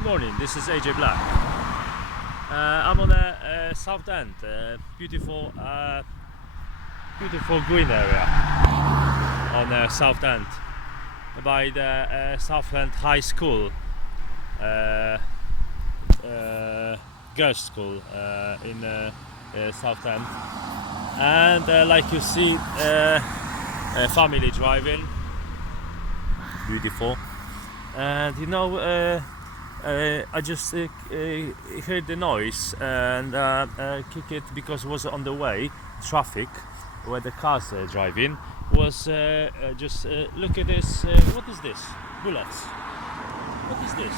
Good morning, this is AJ Black. I'm on the south end, beautiful green area on the south end by the South End High School, girls' school in South End. And like you see, a family driving, beautiful. And I just heard the noise and kick it because it was on the way. Traffic, where the cars driving, was just look at this. What is this? Bullets. What is this?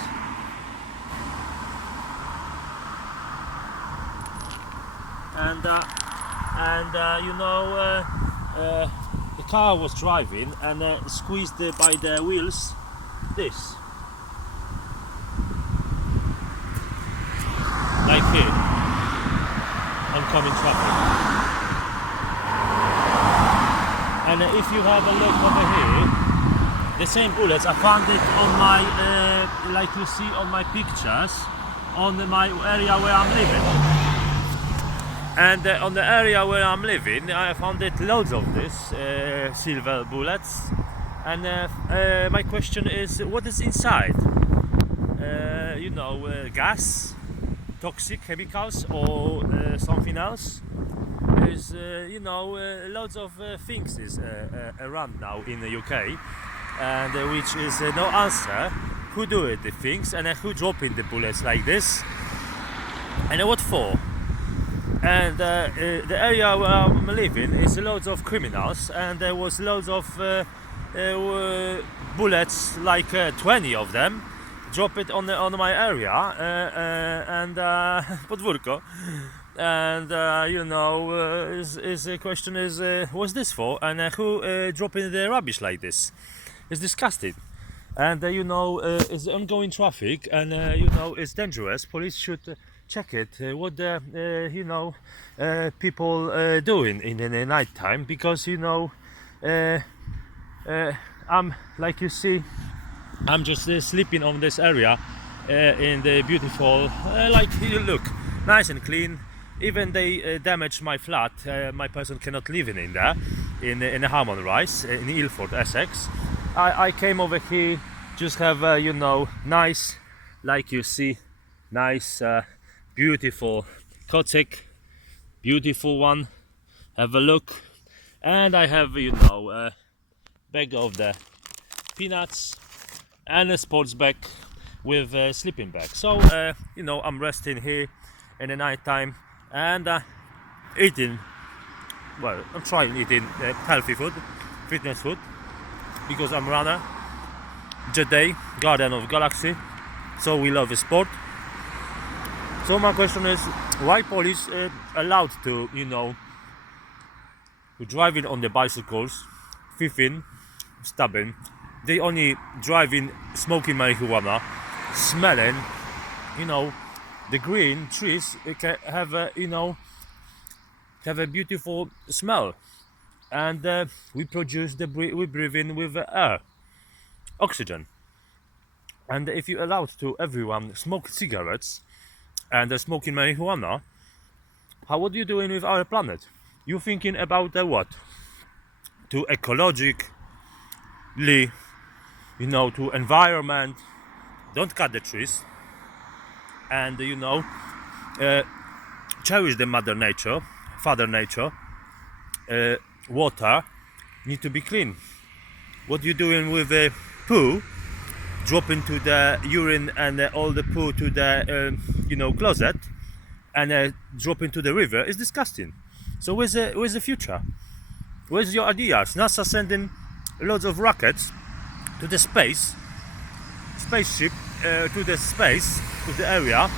The car was driving and squeezed by the wheels. This. Like here, oncoming traffic. And if you have a look over here, the same bullets, I found it on my, like you see on my pictures, on my area where I'm living. And on the area where I'm living, I found it loads of this silver bullets. And my question is, what is inside? Gas? Toxic chemicals or something else. There's loads of things is around now in the UK, and which is no answer. Who do it, the things, and who dropping the bullets like this, and what for? And the area where I'm living is loads of criminals, and there was loads of bullets, like 20 of them. Drop it on my area and podwórko, and the question is, what's this for, and who dropping the rubbish like this? It's disgusting. And it's ongoing traffic, and it's dangerous. Police should check it. What the people doing in the night time, because I'm, like you see, I'm just sleeping on this area in the beautiful, like you look, nice and clean. Even they damaged my flat. My person cannot live in there, in Harmon Rise, in Ilford, Essex. I came over here, just have nice, like you see, nice, beautiful cottage, beautiful one. Have a look, and I have a bag of the peanuts and a sports bag with a sleeping bag. So I'm resting here in the night time and eating. Well, I'm trying eating healthy food, fitness food, because I'm runner. Jedi, Guardian of Galaxy. So we love the sport. So my question is, why police allowed to driving on the bicycles, thieving, stabbing? They only driving, smoking marijuana, smelling, the green trees can have a, have a beautiful smell, and we breathe in with air, oxygen. And if you allowed to everyone smoke cigarettes and smoking marijuana, what are you doing with our planet? You thinking about what? To ecologically, to environment. Don't cut the trees, and cherish the mother nature, father nature. Water need to be clean. What you doing with the poo? Drop into the urine and all the poo to the closet, and drop into the river is disgusting. So where's the future? Where's your ideas? NASA sending loads of rockets to the spaceship, to the space, to the area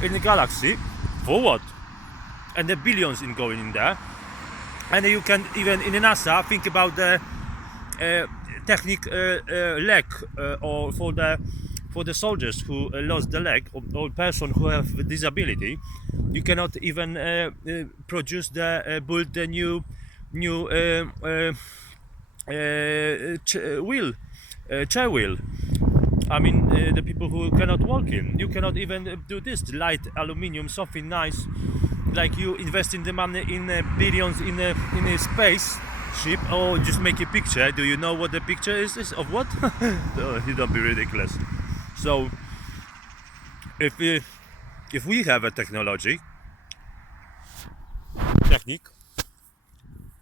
in the galaxy. For what? And the billions in going in there. And you can even in the NASA think about the technique leg, or for the soldiers who lost the leg, or person who have a disability. You cannot even produce build the new chair wheel. I mean, the people who cannot walk in. You cannot even do this light aluminium, something nice, like you invest in the money in billions in a space ship, or just make a picture. Do you know what the picture is of what? You don't be ridiculous. So, if we have a technique,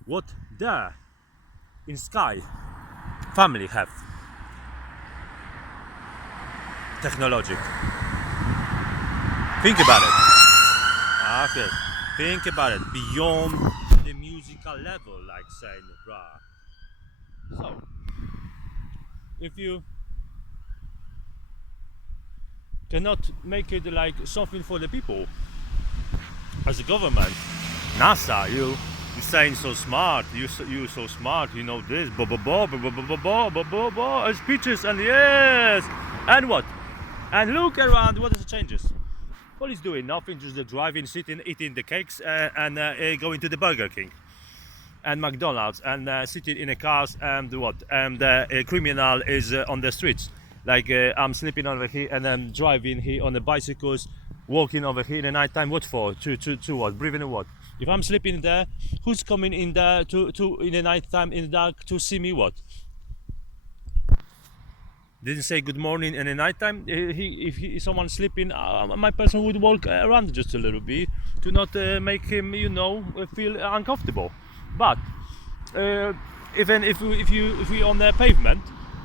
what there in sky family have technology? Think about it. Okay, think about it. Beyond the musical level, like saying, bruh. So, if you cannot make it like something for the people, as a government, NASA, you saying so smart, you so smart, you know this, speeches, and yes, and what? And look around, what is the changes? What is doing? Nothing, just driving, sitting, eating the cakes, and going to the Burger King and McDonald's, and sitting in the cars, and what? And a criminal is on the streets. Like I'm sleeping over here, and I'm driving here on the bicycles, walking over here in the night time. What for? To what? Breathing what? If I'm sleeping there, who's coming in there to in the night time in the dark to see me? What? Didn't say good morning in the night time. If someone's sleeping, my person would walk around just a little bit to not make him, feel uncomfortable. But even if we on the pavement,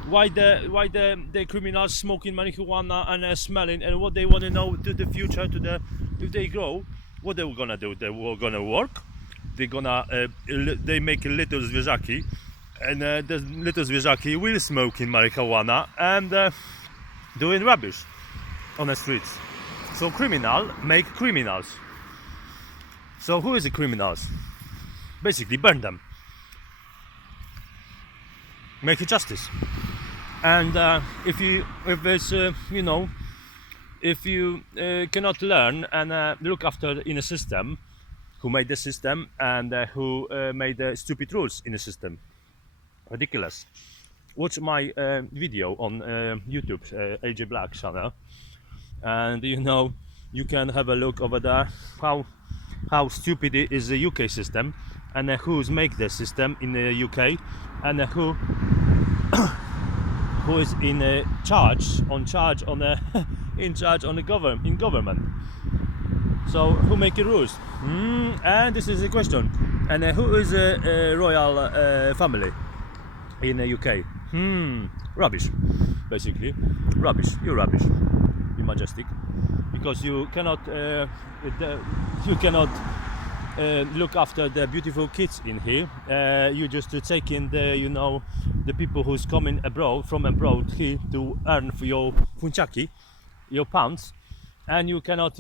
why the criminals smoking marijuana and smelling, and what they want to know to the future, if they grow, what they were gonna do? They were gonna work. They make a little zwierzaki, and the little zwierzaki will smoking marijuana and doing rubbish on the streets. So criminal make criminals. So who is the criminals? Basically burn them. Make it justice. And if you cannot learn and look after in a system, who made the system and who made the stupid rules in the system, ridiculous. Watch my video on YouTube, AJ Black channel, and you can have a look over there how stupid is the UK system, and who's make the system in the UK, and who is in charge on the government. So who make the rules? And this is the question. And who is a royal family in the UK? Rubbish, basically. Rubbish. You're rubbish. Be majestic, because you cannot look after the beautiful kids in here. You just take in the people who's coming from abroad here to earn for your funciaki, your pounds, and you cannot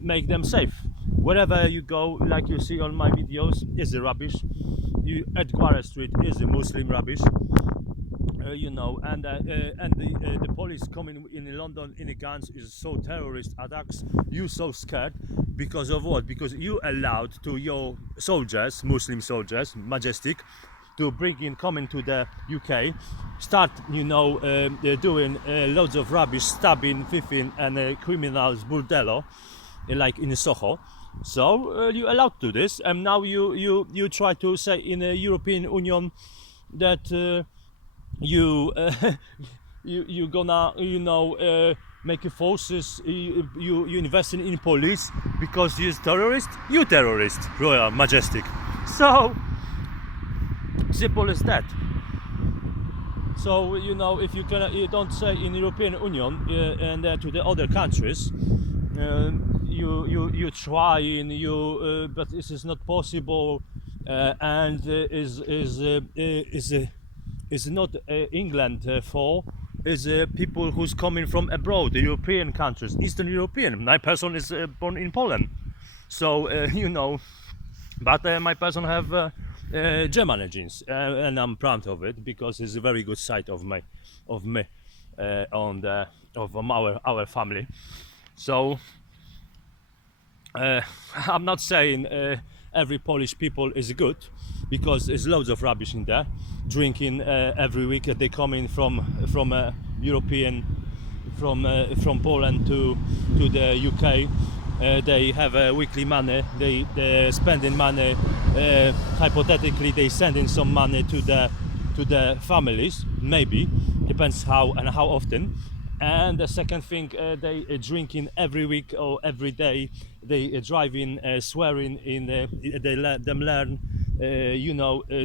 make them safe. Wherever you go, like you see on my videos, is the rubbish. At Gwara Street is the Muslim rubbish. And the police coming in London in the guns is so terrorist attacks. You so scared because of what? Because you allowed to your soldiers, Muslim soldiers, majestic, to coming to the UK, start doing loads of rubbish, stabbing, thieving, and criminals bordello, like in Soho. So you allowed to this, and now you try to say in the European Union that you gonna make forces, you investing in police because you're terrorist. You terrorist, Royal Majestic. So simple as that. So if you don't say in European Union and to the other countries, you trying, but this is not possible, and is not England for, is people who's coming from abroad, the European countries, Eastern European. My person is born in Poland, so but my person have German genes, and I'm proud of it, because it's a very good side of me of our family. So I'm not saying every Polish people is good, because there's loads of rubbish in there, drinking every week. They come in from European from Poland to the UK. They have weekly money. They spending money. Hypothetically, they sending some money to the families. Maybe depends how and how often. And the second thing, they drinking every week or every day. They driving, swearing in. They let them learn,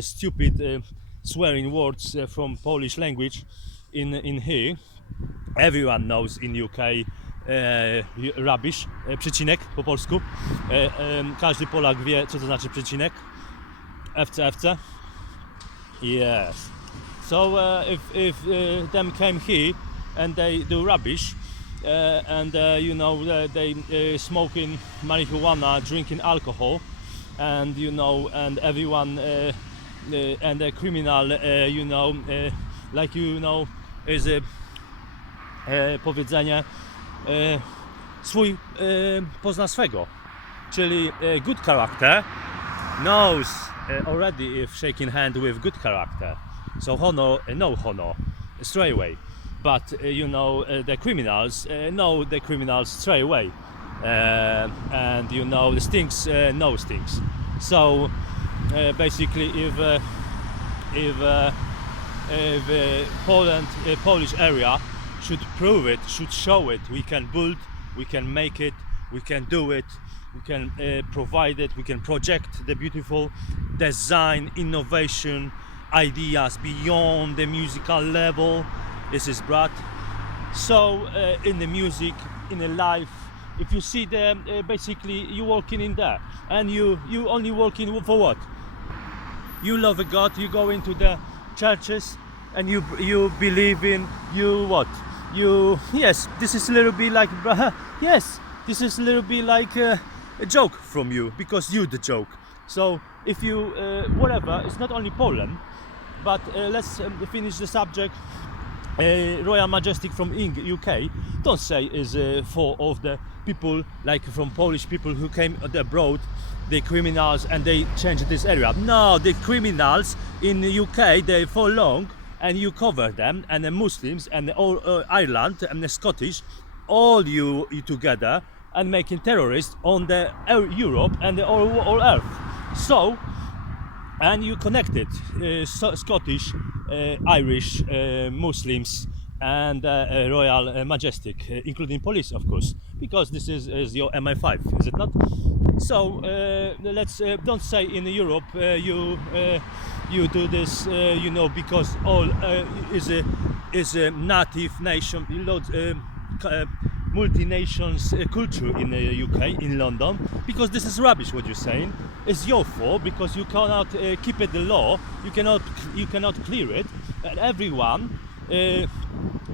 stupid swearing words from Polish language in here. Everyone knows in UK rubbish, przecinek po polsku. Każdy Polak wie, co to znaczy przecinek. FC. Yes. So if them came here and they do rubbish, and they smoking marijuana, drinking alcohol, and and everyone and the criminal, is a powiedzenie swój pozna swego, czyli good character knows already if shaking hand with good character, so honor, no honor straight away, but the criminals know the criminals straight away, and the stinks no stinks. So basically if Poland, Polish area should prove it, should show it, we can build, we can make it, we can do it, we can provide it, we can project the beautiful design, innovation, ideas beyond the musical level. This is Brad. So in the music, in the life, if you see the basically you working in there, and you only working for what? You love a God, you go into the churches, and you believe in what? Yes, this is a little bit like yes, this is a little bit like a joke from you, because you the joke. So if you whatever, it's not only Poland, but let's finish the subject. Royal Majestic from UK, don't say is for of the people like from Polish people who came abroad, the criminals, and they changed this area. No, the criminals in the UK, they for long, and you cover them, and the Muslims and all Ireland and the Scottish, all you together, and making terrorists on the Europe and the all earth. So, and you connected Scottish, Irish, Muslims, and Royal Majestic, including police, of course, because this is your MI5, is it not? So let's don't say in Europe you do this, because all is a native nation, multi-nations culture in the UK, in London, because this is rubbish what you're saying. It's your fault, because you cannot keep it the law, you cannot clear it, and everyone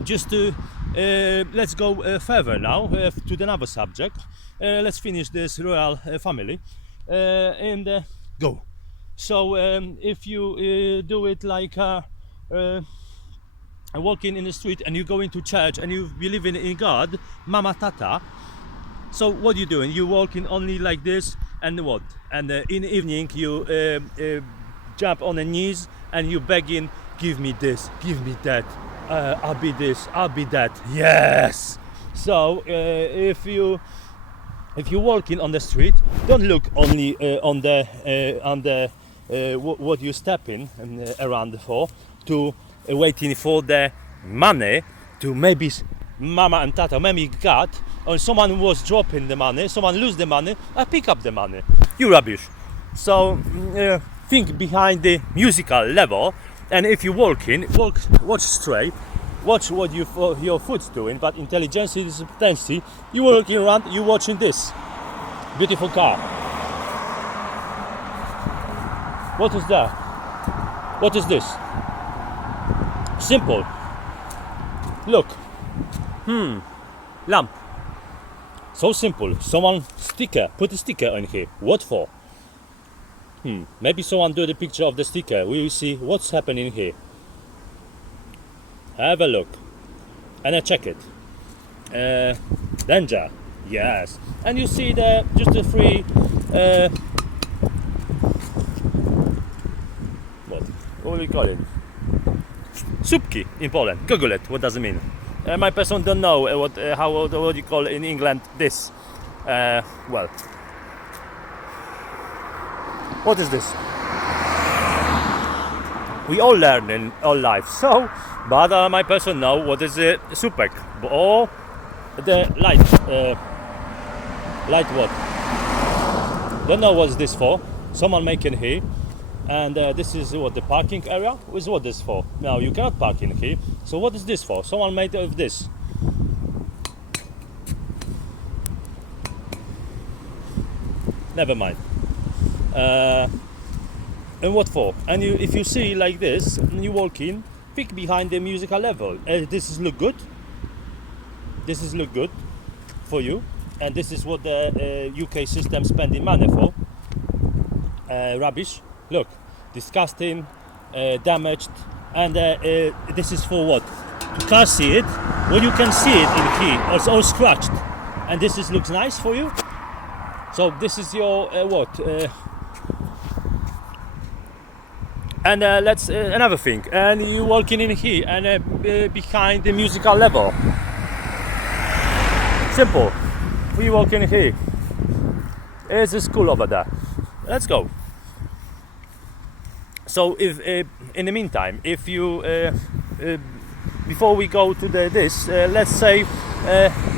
just to let's go further now to another subject. Let's finish this royal family and go. So if you do it like walking in the street, and you go into church, and you believe in God, mama tata, so what you doing? You walking only like this, and what? And in the evening you jump on the knees, and you begging, give me this, give me that, I'll be this, I'll be that. Yes. So if you walking on the street, don't look only on the what you stepping around for, to waiting for the money, to maybe mama and tata, maybe God, or someone was dropping the money, someone lose the money, I pick up the money. You rubbish. So think behind the musical level, and if you walk watch straight, watch what your foot's doing, but intelligence is tendency. You walking around, you watching this beautiful car. What is that? What is this? Simple. Look. Lamp. So simple. Someone put a sticker on here. What for? Maybe someone do the picture of the sticker. We will see what's happening here. Have a look. And I check it. Danger. Yes. And you see just the three what do we call it? Słupki in Poland. Google it. What does it mean? My person don't know what you call in England this. Well, what is this? We all learn in all life. So, but my person know what is a SUPEC or the light. Light what? Don't know what's this for. Someone making here, and this is what the parking area is. What this for? Now you cannot park in here. So what is this for? Someone made of this. Never mind. And what for? And if you see like this, and you walk in, think behind the musical level. This is look good. This is look good for you, and this is what the UK system spending money for. Rubbish. Look, disgusting, damaged, and this is for what? You can't see it. Well, you can see it in here. It's all scratched, and this looks nice for you. So this is your what? And let's another thing. And you walking in here and behind the musical level. Simple. We walk in here. There's a school over there. Let's go. So if in the meantime, if you before we go to this, let's say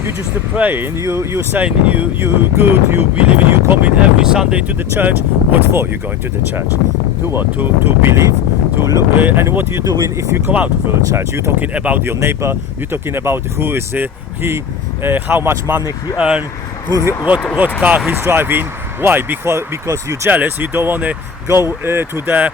you just praying, you saying you good, you believe in, you coming every Sunday to the church. What for? You going to the church? To what? To believe? To look? And what you doing if you come out from the church? You talking about your neighbor? You talking about who is he? How much money he earn? What car he's driving? Why? Because you're jealous. You don't want to go to the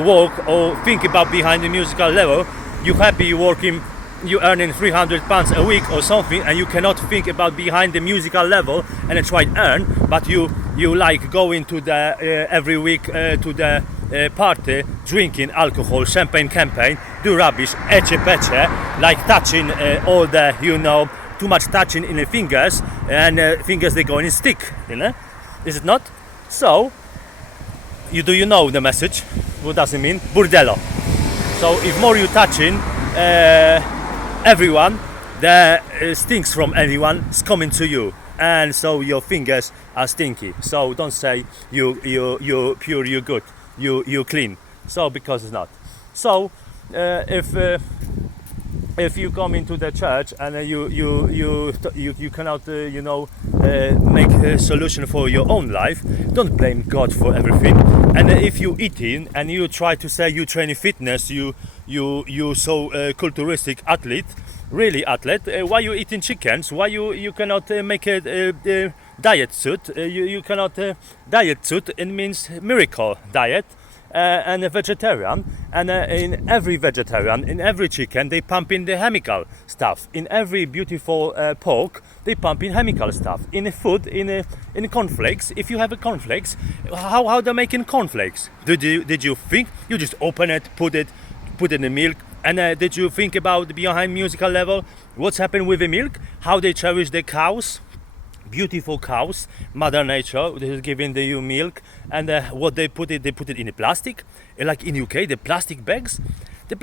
walk or think about behind the musical level. You happy you working, you earning £300 a week or something, and you cannot think about behind the musical level and try to earn, but you like going to the every week to the party, drinking alcohol, champagne campaign, do rubbish, eche peche, like touching all the, too much touching in the fingers, and fingers they go in a stick, is it not? So, you know the message? What does it mean? Burdello. So if more you touching everyone, the stinks from anyone is coming to you, and so your fingers are stinky. So don't say you pure, you good, you clean. So because it's not. So if you come into the church and you cannot make a solution for your own life, don't blame God for everything. And if you eating and you try to say you training fitness, you so culturistic athlete, really athlete, why you eating chickens? Why you cannot make a diet suit? You cannot diet suit. It means miracle diet. And a vegetarian, and in every vegetarian, in every chicken, they pump in the chemical stuff. In every beautiful pork, they pump in chemical stuff. In a food, in cornflakes, if you have a cornflakes, how they making cornflakes? Did you think? You just open it, put it in the milk, and did you think about behind musical level? What's happened with the milk? How they cherish the cows? Beautiful cows, Mother Nature is giving the milk, and what they put it in a plastic, like in UK, the plastic bags, the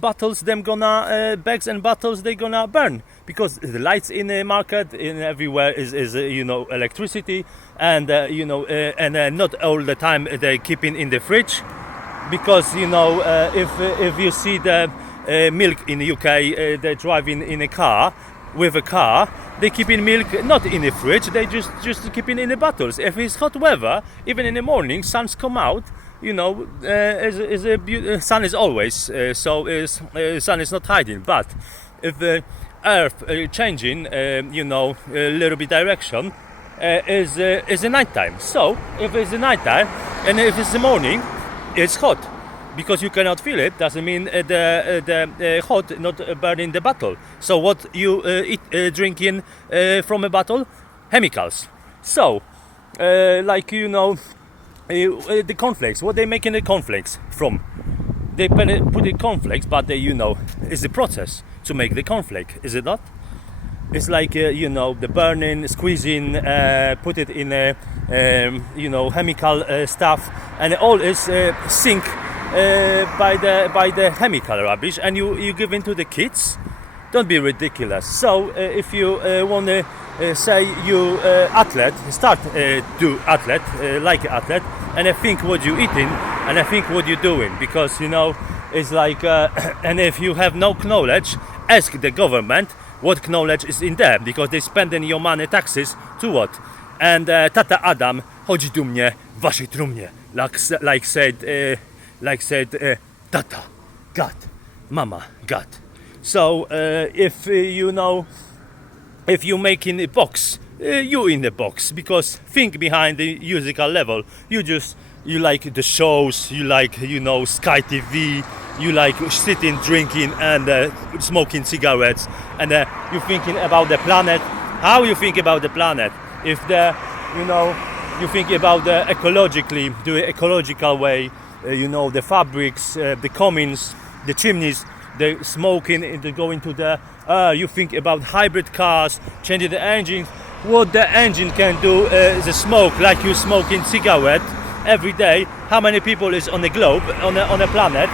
bottles, bags and bottles, they gonna burn because the lights in the market, in everywhere is electricity, and and not all the time they keep in the fridge, because if you see the milk in the UK, they're driving in a car. With a car, they keep in milk not in the fridge, they just keep in the bottles. If it's hot weather, even in the morning, suns come out, sun is always, sun is not hiding. But if the earth changing, a little bit direction, is the night time. So if it's the night time and if it's the morning, it's hot. Because you cannot feel it doesn't mean the hot not burning the bottle. So what you drinking from a bottle? Chemicals. So the cornflakes. What they making the cornflakes from? They put the cornflakes, but is the process to make the cornflake. Is it not? It's like the burning, squeezing, put it in chemical stuff, and all is sink by the chemical rubbish, and you give it to the kids. Don't be ridiculous. So if you want to say you athlete, start do athlete, like athlete, and I think what you eating, and I think what you're doing, because it's like and if you have no knowledge, ask the government what knowledge is in there, because they spending your money taxes to what. And Tata Adam chodzi do mnie w waszej trumnie, like said Tata, God, Mama, God. So if if you making a box, you in the box, because think behind the musical level. You like the shows, you like Sky TV, you like sitting, drinking, and smoking cigarettes, and you thinking about the planet. How you think about the planet? If you think about the the ecological way, the fabrics, the comings, the chimneys, the smoking, the going to the you think about hybrid cars, changing the engine. What the engine can do is the smoke, like you smoking cigarette every day. How many people is on the globe, on a planet?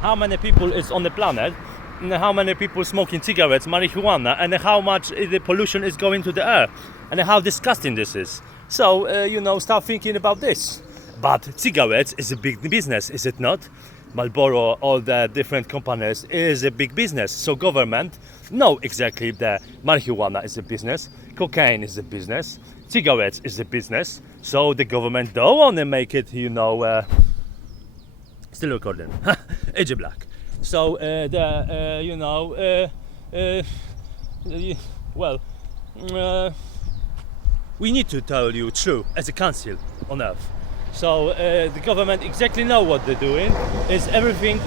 How many people is on the planet? And how many people smoking cigarettes, marijuana, and how much the pollution is going to the air, and how disgusting this is. So start thinking about this. But cigarettes is a big business, is it not? Marlboro, all the different companies is a big business. So government know exactly that marijuana is a business, cocaine is a business, cigarettes is a business. So the government don't want to make it, still recording, AJ Black. So we need to tell you true as a council on earth. So the government exactly know what they're doing. Is everything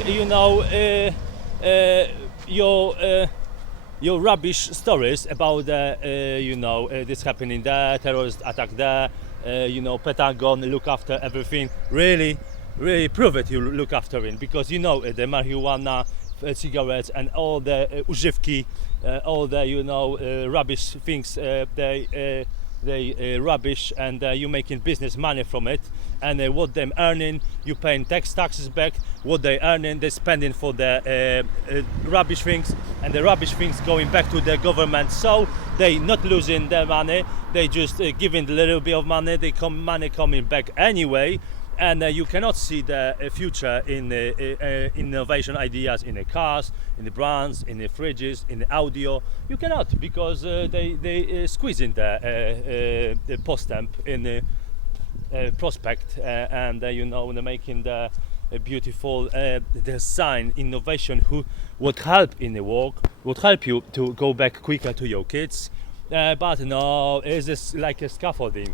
your rubbish stories about this happening there, terrorist attack there, Pentagon look after everything. Really prove it you look after it, because the marijuana, cigarettes, and all the używki, all the rubbish things they rubbish, and you making business money from it, and what them earning, you paying taxes back. What they earning, they spending for the rubbish things, and the rubbish things going back to the government. So they not losing their money, they just giving a little bit of money. Money coming back anyway. And you cannot see the future in innovation ideas in the cars, in the brands, in the fridges, in the audio. You cannot, because they squeezing the post-stamp in the prospect, and they're making the beautiful design innovation would help in the work, would help you to go back quicker to your kids. But no, it's just like a scaffolding.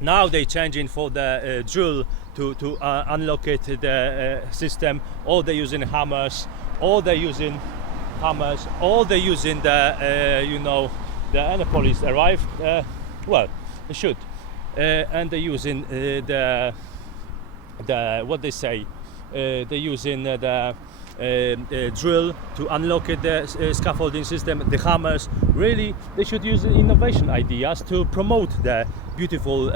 Now they changing for the drill to unlock it, the system. All they using hammers. All they using the the Annapolis arrive. Well, they should, and they're using the what they say. They're using the drill to unlock it, the scaffolding system, the hammers. Really, they should use innovation ideas to promote the beautiful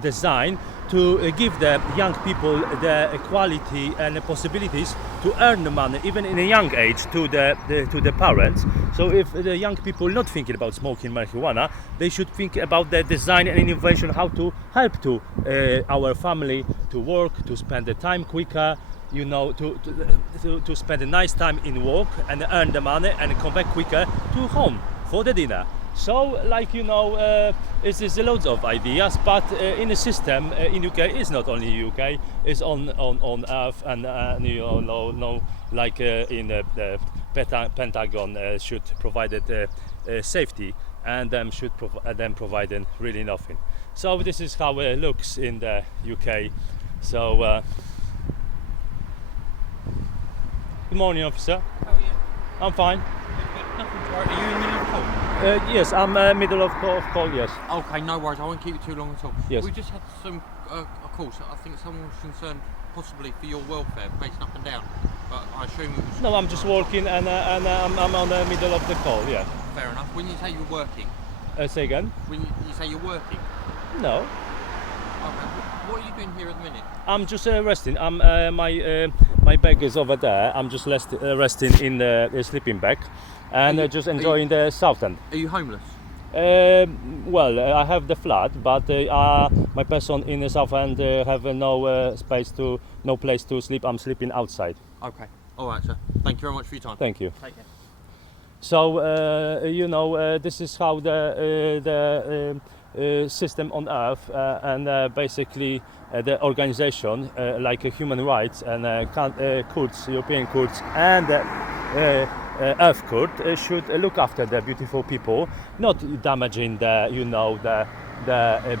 design, to give the young people the equality and the possibilities to earn the money even in a young age to the parents. So if the young people not thinking about smoking marijuana, they should think about the design and innovation, how to help to our family to work, to spend the time quicker, to spend a nice time in work and earn the money and come back quicker to home for the dinner. So, it's loads of ideas, but in the system in UK, it's not only UK, it's on Earth, and in the Pentagon should provide safety, and them should providing really nothing. So this is how it looks in the UK. So. Good morning, officer. How are you? I'm fine. Nothing to worry. Are you in the middle of a call? Yes, I'm middle of call, yes. Okay, no worries. I won't keep you too long at all. Yes. We just had some a call. So I think someone was concerned possibly for your welfare, pacing up and down. But I assume it was... No, I'm just working, and I'm on the middle of the call, yeah. Fair enough. When you say you're working... Say again? When you say you're working... No. What are you doing here at the minute? I'm just resting. My bag is over there. I'm just resting in the sleeping bag, and just enjoying the south end. Are you homeless? Well, I have the flat, but my person in the south end have no place to sleep. I'm sleeping outside. Okay. All right, sir. Thank you very much for your time. Thank you. Take care. So this is how the system on Earth and basically the organization like human rights and Kurds, European Kurds, and Earth Kurd should look after the beautiful people, not damaging the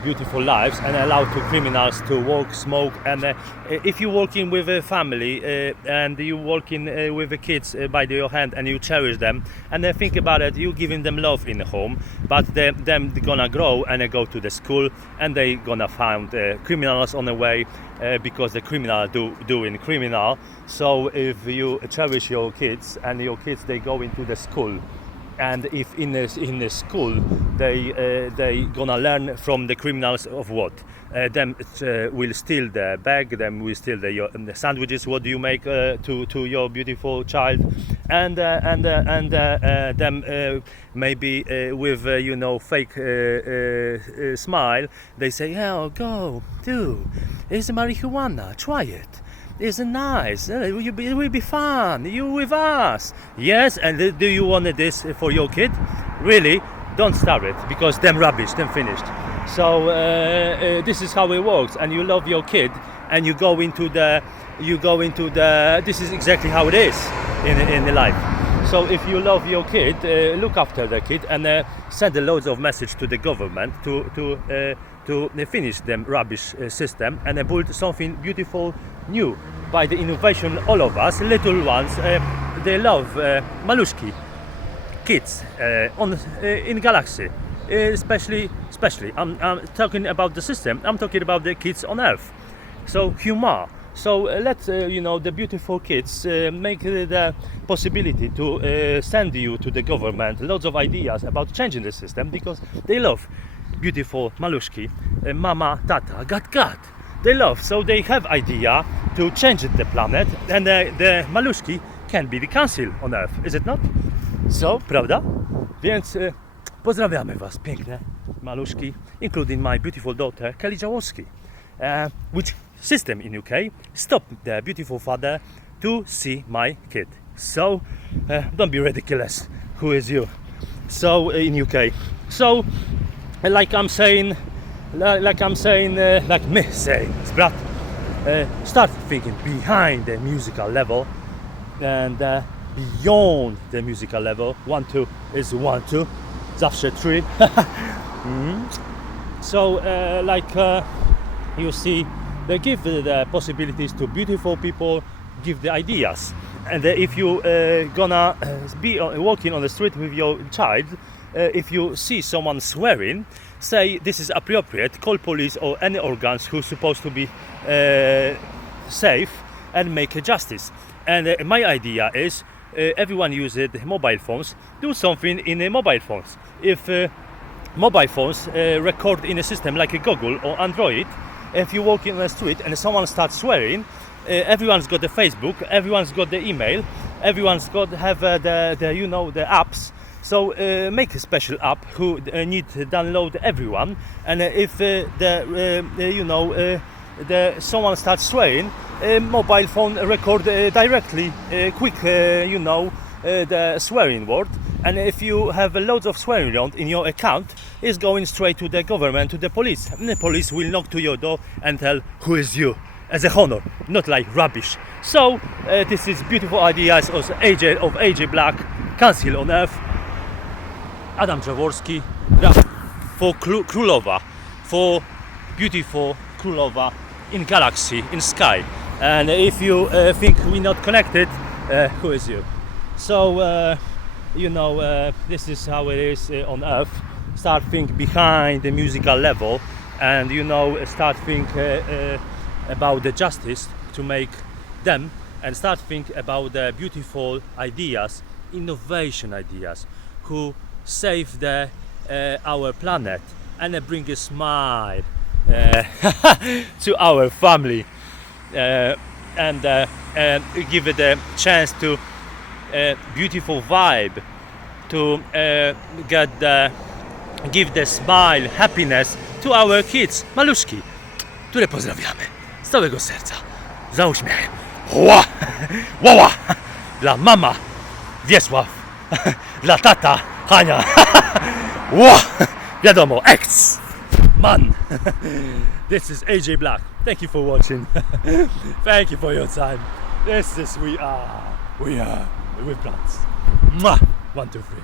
beautiful lives and allow to criminals to walk, smoke. And if you're working with a family and you're working with the kids by your hand and you cherish them and think about it, you're giving them love in the home, but them gonna grow and go to the school and they gonna find criminals on the way because the criminal doing criminal. So if you cherish your kids and your kids they go into the school, and if in the school they gonna learn from the criminals of what? Them will steal the bag, them will steal the sandwiches. What do you make to your beautiful child? And them maybe with fake smile, they say, "Oh, go do. It's marijuana. Try it. It's nice. It will be fun. You with us." Yes, and do you want this for your kid? Really? Don't start it because them rubbish, them finished. So this is how it works. And you love your kid, and you go into the. This is exactly how it is in the life. So if you love your kid, look after the kid and send a loads of message to the government to finish them rubbish system and build something beautiful new by the innovation. All of us little ones they love malushki kids in galaxy, especially I'm talking about the system. I'm talking about the kids on Earth. So humor. So let the beautiful kids make the possibility to send you to the government loads of ideas about changing the system because they love beautiful malushki, mama, tata, gat. They love, so they have idea to change the planet, and the maluszki can be the council on Earth, is it not? So, prawda? Więc pozdrawiamy was, piękne maluszki, including my beautiful daughter, Kelly Jaworski, which system in UK stopped the beautiful father to see my kid. So, don't be ridiculous. Who is you? So, in UK. So, like me say, brat, start thinking behind the musical level and beyond the musical level. 1, 2 is 1, 2, zawsze 3. So you see, they give the possibilities to beautiful people, give the ideas. And if you gonna be walking on the street with your child, if you see someone swearing, say this is appropriate, call police or any organs who's supposed to be safe and make a justice. And my idea is everyone uses mobile phones, do something in mobile phones. If mobile phones record in a system like a Google or Android, if you walk in the street and someone starts swearing, everyone's got the Facebook, everyone's got the email, everyone's got the apps. So make a special app who need to download everyone, and if someone starts swearing, mobile phone record directly, quick, the swearing word. And if you have loads of swearing word in your account, it's going straight to the government, to the police. And the police will knock to your door and tell who is you, as a honor, not like rubbish. So this is beautiful ideas of AJ Black, Council on Earth. Adam Jaworski, for Królowa, for beautiful Królowa in galaxy, in sky. And if you think we're not connected, who is you? So, this is how it is on Earth. Start think behind the musical level, and start think about the justice to make them, and start think about the beautiful ideas, innovation ideas, who save our planet and bring a smile to our family, and give it a chance to beautiful vibe, to give the smile, happiness to our kids, maluszki, które pozdrawiamy z całego serca, za uśmiechem. Ła! Ła! Dla mama Wiesław, dla tata Hania. Ła! Wiadomo, ex man. This is AJ Black. Thank you for watching. Thank you for your time. This is we are with plants. Mwah! 1, 2, 3.